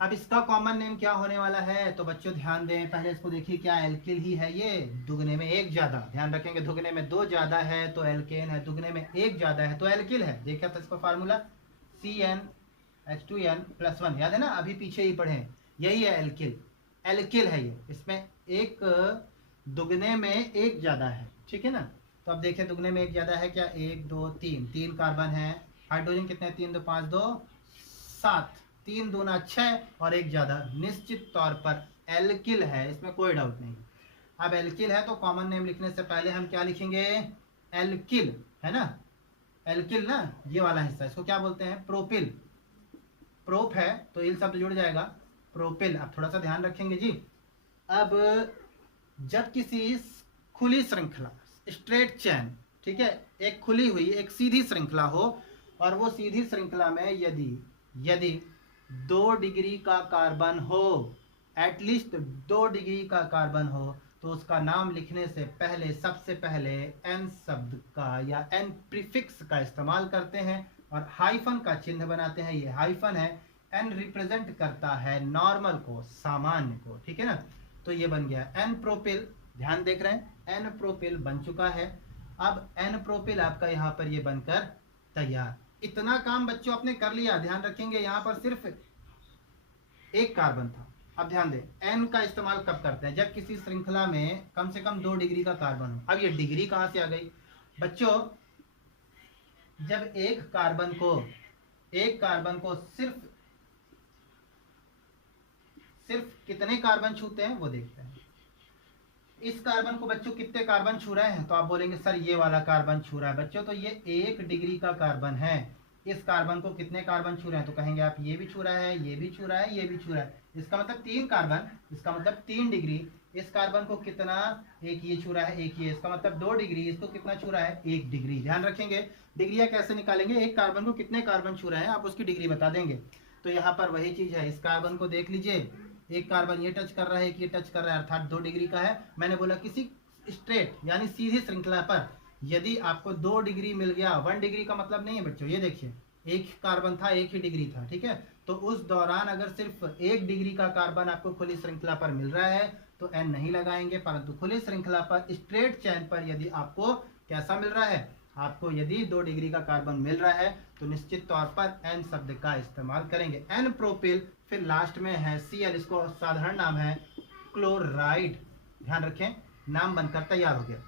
अब इसका कॉमन नेम क्या होने वाला है, तो बच्चों ध्यान दें, पहले इसको देखिए, क्या एल्किल ही है ये, दुगने में 1 ज्यादा, ध्यान रखेंगे, दुगने में 2 ज्यादा है तो एल्केन है, दुगने में 1 ज्यादा है तो एल्किल है। देखा था इसका फार्मूला, CnH2n+1, याद है ना, अभी पीछे ही पढ़े, यही है एल्किल, एल्किल है ये। इसमें एक दुगने में 1 ज्यादा है, ठीक है ना। तो अब देखें दुगने में 1 ज्यादा है क्या, 1 2 3, 3 कार्बन है, हाइड्रोजन कितने, 3 2 5 2 7, 3 दूना 6 और 1 ज्यादा, निश्चित तौर पर एल्किल है, इसमें कोई डाउट नहीं। अब एल्किल है तो कॉमन नेम लिखने से पहले हम क्या लिखेंगे, एल्किल, है ना, एल्किल ना, ये वाला हिस्सा, इसको क्या बोलते हैं, प्रोपिल। प्रोप है तो इल शब्द जुड़ जाएगा, प्रोपिल। अब थोड़ा सा ध्यान रखेंगे जी। अब जब किसी खुली श्रृंखला, स्ट्रेट चैन, ठीक है, एक खुली हुई एक सीधी श्रृंखला हो, और वो सीधी श्रृंखला में यदि 2 डिग्री का कार्बन हो, एटलीस्ट 2 डिग्री का कार्बन हो, तो उसका नाम लिखने से पहले सबसे पहले एन शब्द का या एन प्रीफिक्स का इस्तेमाल करते हैं और हाइफन का चिन्ह बनाते हैं। ये हाइफन है, एन रिप्रेजेंट करता है नॉर्मल को, सामान्य को, ठीक है ना। तो ये बन गया एन प्रोपिल, ध्यान देख रहे हैं, एन प्रोपिल बन चुका है। अब एन प्रोपिल आपका यहाँ पर ये बनकर तैयार। इतना काम बच्चों आपने कर लिया, ध्यान रखेंगे यहाँ पर सिर्फ 1 कार्बन था। अब ध्यान दें, एन का इस्तेमाल कब करते हैं, जब किसी श्रृंखला में कम से कम 2 डिग्री का कार्बन हो। अब ये डिग्री कहाँ से आ गई बच्चों, जब एक कार्बन को सिर्फ कितने कार्बन छूते हैं वो देखते हैं। इस कार्बन को बच्चों कितने कार्बन छू रहे हैं, तो आप बोलेंगे सर ये वाला कार्बन छू रहा है। बच्चों तो ये 1 डिग्री का कार्बन है, इस कार्बन को कितने कार्बन छू रहे हैं, तो कहेंगे आप ये भी छू रहा है, ये भी छू रहा है, ये भी छू रहा है, इसका मतलब 3 कार्बन, इसका मतलब 3 डिग्री। इस कार्बन को कितना, 1 ये छू रहा है, 1 ये, इसका मतलब 2 डिग्री, इसको कितना छू रहा है, 1 डिग्री। ध्यान रखेंगे, डिग्रियां कैसे निकालेंगे, एक कार्बन को कितने कार्बन छू रहे हैं आप उसकी डिग्री बता देंगे। तो यहाँ पर वही चीज है, इस कार्बन को देख लीजिए, एक कार्बन ये टच कर रहा है, एक ये टच कर रहा है, अर्थात 2 डिग्री का है। मैंने बोला किसी स्ट्रेट यानी सीधी श्रृंखला पर यदि आपको 2 डिग्री मिल गया, 1 डिग्री का मतलब नहीं है बच्चों, ये देखिए 1 कार्बन था, 1 ही डिग्री था, ठीक है। तो उस दौरान अगर सिर्फ 1 डिग्री का कार्बन आपको खुली श्रृंखला पर मिल रहा है तो एन नहीं लगाएंगे, परंतु खुली श्रृंखला पर स्ट्रेट चैन पर यदि आपको कैसा मिल रहा है, आपको यदि 2 डिग्री का कार्बन मिल रहा है तो निश्चित तौर पर एन शब्द का इस्तेमाल करेंगे, एन प्रोपिल। फिर लास्ट में है Cl, इसको साधारण नाम है क्लोराइड। ध्यान रखें, नाम बनकर तैयार हो गया।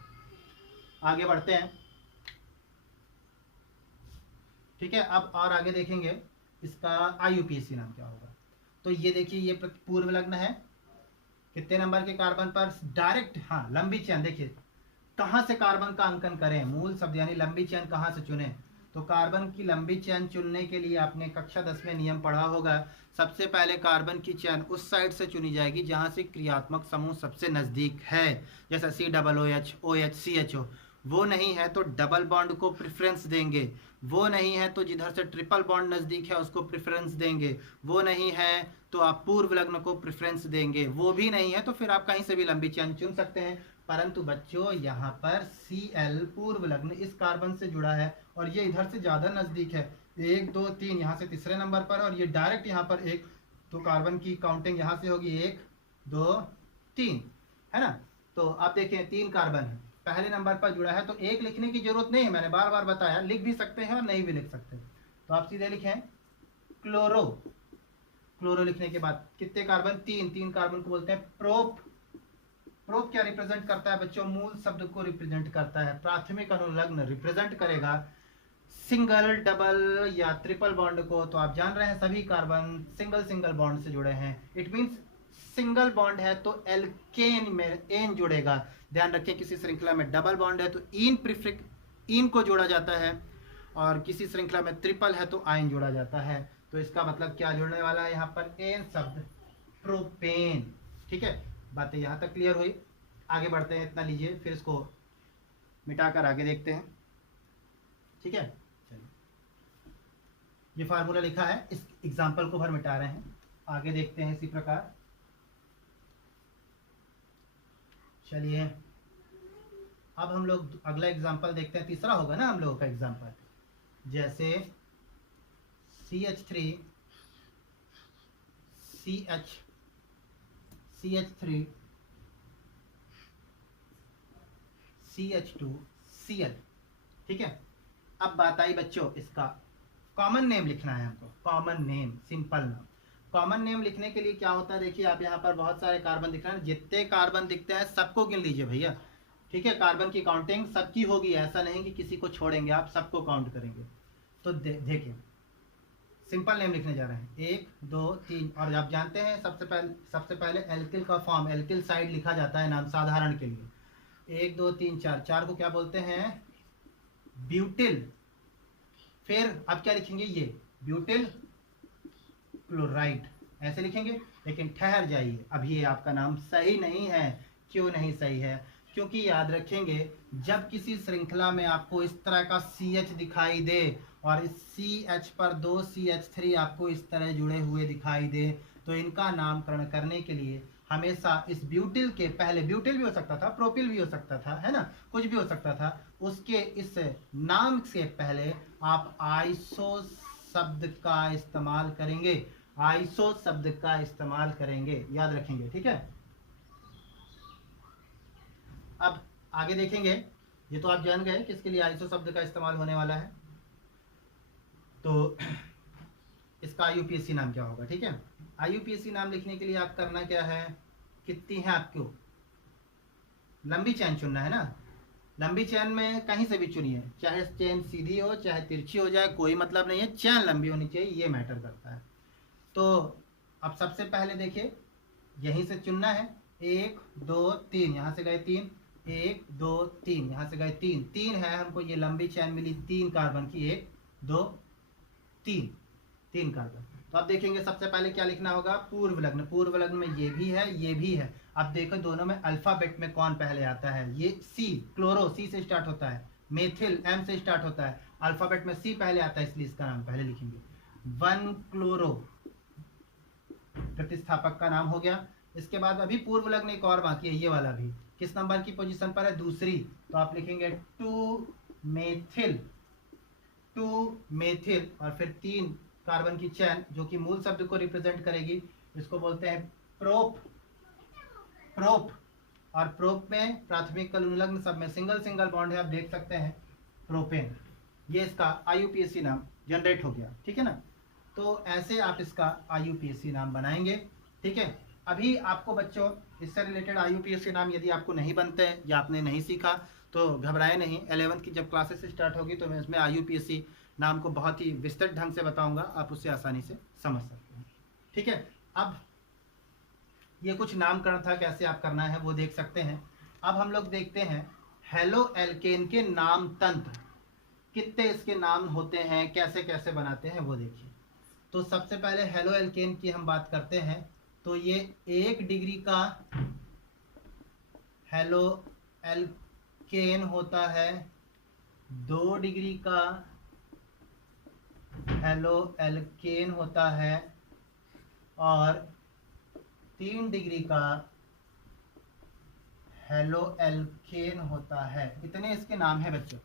आगे बढ़ते हैं, ठीक है। अब और आगे देखेंगे इसका IUPAC नाम क्या होगा। तो ये देखिए, ये पूर्व लग्न है, कितने नंबर के कार्बन पर, डायरेक्ट, हाँ लंबी चैन। देखिए कहाँ से कार्बन का अंकन करें, मूल शब्द यानी लंबी चैन कहाँ से चुने, तो कार्बन की लंबी चैन चुनने के लिए आपने कक्षा 10 में नियम पढ़ा होगा। सबसे पहले कार्बन की चैन उस साइड से चुनी जाएगी जहां से क्रियात्मक समूह सबसे नजदीक है, जैसा COOH, OH, CHO, वो नहीं है तो डबल बॉन्ड को प्रेफरेंस देंगे, वो नहीं है तो जिधर से ट्रिपल बॉन्ड नज़दीक है उसको प्रेफरेंस देंगे, वो नहीं है तो आप पूर्व लग्न को प्रेफरेंस देंगे, वो भी नहीं है तो फिर आप कहीं से भी लंबी चेन चुन सकते हैं। परंतु बच्चों यहाँ पर Cl पूर्व लग्न इस कार्बन से जुड़ा है और ये इधर से ज़्यादा नज़दीक है, 1 2 3 यहाँ से तीसरे नंबर पर, और ये डायरेक्ट यहाँ पर एक, तो कार्बन की काउंटिंग यहाँ से होगी 1 2 3, है ना। तो आप देखें 3 कार्बन है, पहले नंबर पर जुड़ा है, तो एक लिखने की जरूरत नहीं है, मैंने बार बार बताया, लिख भी सकते हैं और नहीं भी लिख सकते। तो आप सीधे लिखें क्लोरो। क्लोरो लिखने के बाद कितने कार्बन, 3 कार्बन को बोलते हैं प्रोप। प्रोप क्या रिप्रेजेंट करता है बच्चों, मूल शब्द को रिप्रेजेंट करता है। प्राथमिक अनुलग्न रिप्रेजेंट करेगा सिंगल, डबल या ट्रिपल बॉन्ड को। तो आप जान रहे हैं सभी कार्बन सिंगल बॉन्ड से जुड़े हैं। इट मींस सिंगल बॉन्ड है तो एल्केन में एन जुड़ेगा। ध्यान रखें किसी श्रृंखला में डबल बॉन्ड है तो इन को जोड़ा जाता है, और किसी श्रृंखला में ट्रिपल है तो आयन जोड़ा जाता है। तो इसका मतलब क्या जुड़ने वाला है यहाँ पर, एन शब्द, प्रोपेन। ठीक है, बातें यहाँ तक क्लियर हुई। आगे बढ़ते हैं, इतना लीजिए, फिर इसको मिटाकर आगे देखते हैं। ठीक है, चलिए, ये फार्मूला लिखा है, इस एग्जाम्पल को भर मिटा रहे हैं, आगे देखते हैं इसी प्रकार। चलिए अब हम लोग अगला एग्जाम्पल देखते हैं, तीसरा होगा ना हम लोगों का एग्जाम्पल। जैसे CH3 CH3 CH2 Cl। ठीक है, अब बात आई बच्चों इसका कॉमन नेम लिखना है हमको, कॉमन नेम, सिंपल नाम। कॉमन नेम लिखने के लिए क्या होता है, देखिए आप यहाँ पर बहुत सारे कार्बन दिख रहे हैं, जितने कार्बन दिखते हैं सबको गिन लीजिए भैया। ठीक है, कार्बन की काउंटिंग सबकी होगी, ऐसा नहीं कि किसी को छोड़ेंगे, आप सबको काउंट करेंगे। तो देखिए सिंपल नेम लिखने जा रहे हैं, 1 2 3, और आप जानते हैं सबसे पहले एल्किल का फॉर्म, एल्किल साइड लिखा जाता है नाम साधारण के लिए। 1 2 3 4, 4 को क्या बोलते हैं, ब्यूटिल। फिर आप क्या लिखेंगे, ये ब्यूटिल क्लोराइड, ऐसे लिखेंगे। लेकिन ठहर जाइए, अभी ये आपका नाम सही नहीं है। क्यों नहीं सही है, क्योंकि याद रखेंगे जब किसी श्रृंखला में आपको इस तरह का CH दिखाई दे और इस CH पर 2 CH3 आपको इस तरह जुड़े हुए दिखाई दे, तो इनका नामकरण करने के लिए हमेशा इस ब्यूटिल के पहले, ब्यूटिल भी हो सकता था, प्रोपिल भी हो सकता था, है ना, कुछ भी हो सकता था, उसके इस नाम से पहले आप आइसो शब्द का इस्तेमाल करेंगे, आइसो शब्द का इस्तेमाल करेंगे, याद रखेंगे। ठीक है, अब आगे देखेंगे, ये तो आप जान गए किसके लिए आइसो शब्द का इस्तेमाल होने वाला है। तो इसका IUPAC नाम क्या होगा। ठीक है, IUPAC नाम लिखने के लिए आप करना क्या है, कितनी है आपको लंबी चैन चुनना है ना। लंबी चैन में कहीं से भी चुनिए, चाहे चैन सीधी हो चाहे तिरछी हो जाए, कोई मतलब नहीं है, चैन लंबी होनी चाहिए, ये मैटर करता है। तो अब सबसे पहले देखिए यहीं से चुनना है, 1 2 3, यहाँ से गए 3, 1 2 3, यहाँ से गए 3, 3 है हमको, ये लंबी चैन मिली 3 कार्बन की, 1 2 3 कार्बन। तो अब देखेंगे सबसे पहले क्या लिखना होगा, पूर्व लग्न। पूर्व लग्न में ये भी है, ये भी है। अब देखो दोनों में अल्फाबेट में कौन पहले आता है, ये C, क्लोरो C से स्टार्ट होता है, मेथिल M से स्टार्ट होता है, अल्फाबेट में C पहले आता है, इसलिए इसका नाम पहले लिखेंगे। 1 क्लोरो प्रतिस्थापक का नाम हो गया। इसके बाद अभी पूर्व लग्न एक और बाकी है, ये वाला भी किस नंबर की पोजीशन पर है, दूसरी। तो आप लिखेंगे 2 मेथिल, 2 मेथिल, और फिर 3 कार्बन की चैन जो कि मूल शब्द को रिप्रेजेंट करेगी, इसको बोलते हैं प्रोप। प्रोप, और प्रोप में प्राथमिक अनुलग्न सब में सिंगल बॉन्ड है, आप देख सकते हैं प्रोपेन। ये इसका IUPAC नाम जनरेट हो गया। ठीक है ना, तो ऐसे आप इसका IUPAC नाम बनाएंगे। ठीक है, अभी आपको बच्चों इससे रिलेटेड IUPAC नाम यदि आपको नहीं बनते हैं या आपने नहीं सीखा तो घबराए नहीं, 11th की जब क्लासेस स्टार्ट होगी तो मैं इसमें IUPAC नाम को बहुत ही विस्तृत ढंग से बताऊंगा, आप उससे आसानी से समझ सकते हैं। ठीक है, अब ये कुछ नामकरण था, कैसे आप करना है वो देख सकते हैं। अब हम लोग देखते हैं हेलो एल्केन के नाम तंत्र, कितने इसके नाम होते हैं, कैसे कैसे बनाते हैं वो देखिए। तो सबसे पहले हेलो एल्केन की हम बात करते हैं, तो ये 1 डिग्री का हेलो एल्केन होता है, 2 डिग्री का हेलो एल्केन होता है और 3 डिग्री का हेलो एल्केन होता है। इतने इसके नाम है बच्चों।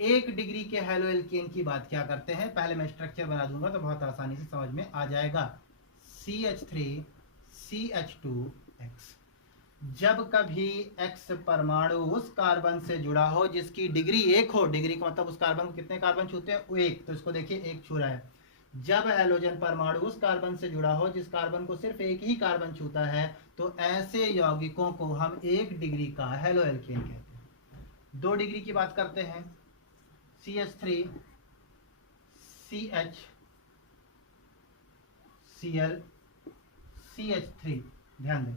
1 डिग्री के हेलो एल्केन की बात क्या करते हैं, पहले मैं स्ट्रक्चर बना दूंगा तो बहुत आसानी से समझ में आ जाएगा। CH3CH2X। जब कभी X परमाणु उस कार्बन से जुड़ा हो जिसकी डिग्री 1 हो, डिग्री का मतलब उस कार्बन को कितने कार्बन छूते हैं, 1, तो इसको देखिए 1 छू रहा है। जब हैलोजन परमाणु उस कार्बन से जुड़ा हो जिस कार्बन को सिर्फ एक ही कार्बन छूता है, तो ऐसे यौगिकों को हम 1 डिग्री का हेलो एल्केन कहते हैं। 2 डिग्री की बात करते हैं, CH3CHCl CH3। ध्यान दें,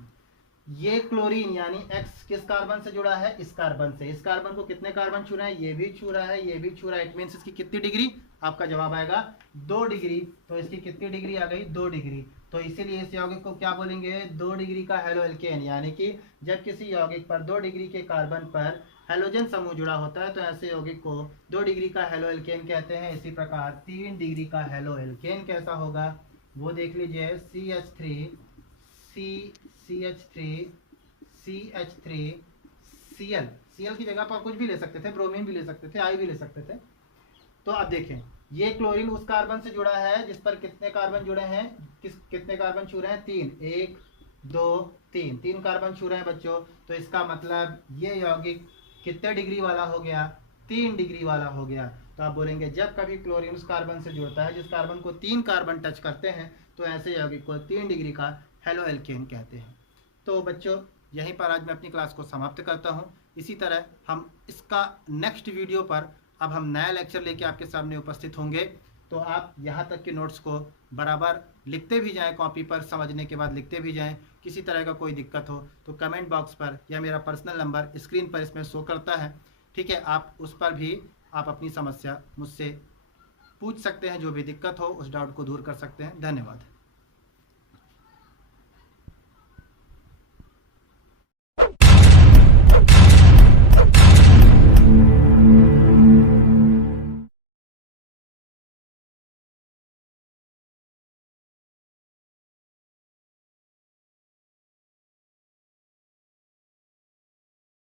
ये क्लोरीन यानी X किस कार्बन से जुड़ा है, इस कार्बन से। इस कार्बन को कितने कार्बन छू रहे हैं, ये भी छू रहा है, ये भी छू रहा है। इट मीन्स इसकी कितनी डिग्री, आपका जवाब आएगा 2 डिग्री। तो इसकी कितनी डिग्री आ गई, 2 डिग्री। तो इसीलिए इस यौगिक को क्या बोलेंगे, 2 डिग्री का हेलो एल्केन। यानी कि जब किसी यौगिक पर 2 डिग्री के कार्बन पर हेलोजन समूह जुड़ा होता है तो ऐसे यौगिक को 2 डिग्री का हेलो एल्केन कहते हैं। इसी प्रकार 3 डिग्री का हेलो एल्केन कैसा होगा वो देख लीजिए। CH3CH3CL Cl की जगह पर कुछ भी ले सकते थे, ब्रोमीन भी ले सकते थे, आई भी ले सकते थे। तो अब देखें, ये क्लोरीन उस कार्बन से जुड़ा है जिस पर कितने कार्बन जुड़े हैं, कितने कार्बन छू रहे हैं, 3, 1 2 3, 3 कार्बन छू रहे हैं बच्चों। तो इसका मतलब ये यौगिक कितने डिग्री वाला हो गया, 3 डिग्री वाला हो गया। तो आप बोलेंगे जब कभी क्लोरीन उस कार्बन से जुड़ता है जिस कार्बन को 3 कार्बन टच करते हैं तो ऐसे यौगिक को 3 डिग्री का हेलो एल्केन कहते हैं। तो बच्चों यहीं पर आज मैं अपनी क्लास को समाप्त करता हूं। इसी तरह हम इसका नेक्स्ट वीडियो पर अब हम नया लेक्चर लेके आपके सामने उपस्थित होंगे। तो आप यहाँ तक के नोट्स को बराबर लिखते भी जाएं, कॉपी पर समझने के बाद लिखते भी जाएं। किसी तरह का कोई दिक्कत हो तो कमेंट बॉक्स पर या मेरा पर्सनल नंबर स्क्रीन पर इसमें शो करता है, ठीक है, आप उस पर भी आप अपनी समस्या मुझसे पूछ सकते हैं। जो भी दिक्कत हो उस डाउट को दूर कर सकते हैं। धन्यवाद।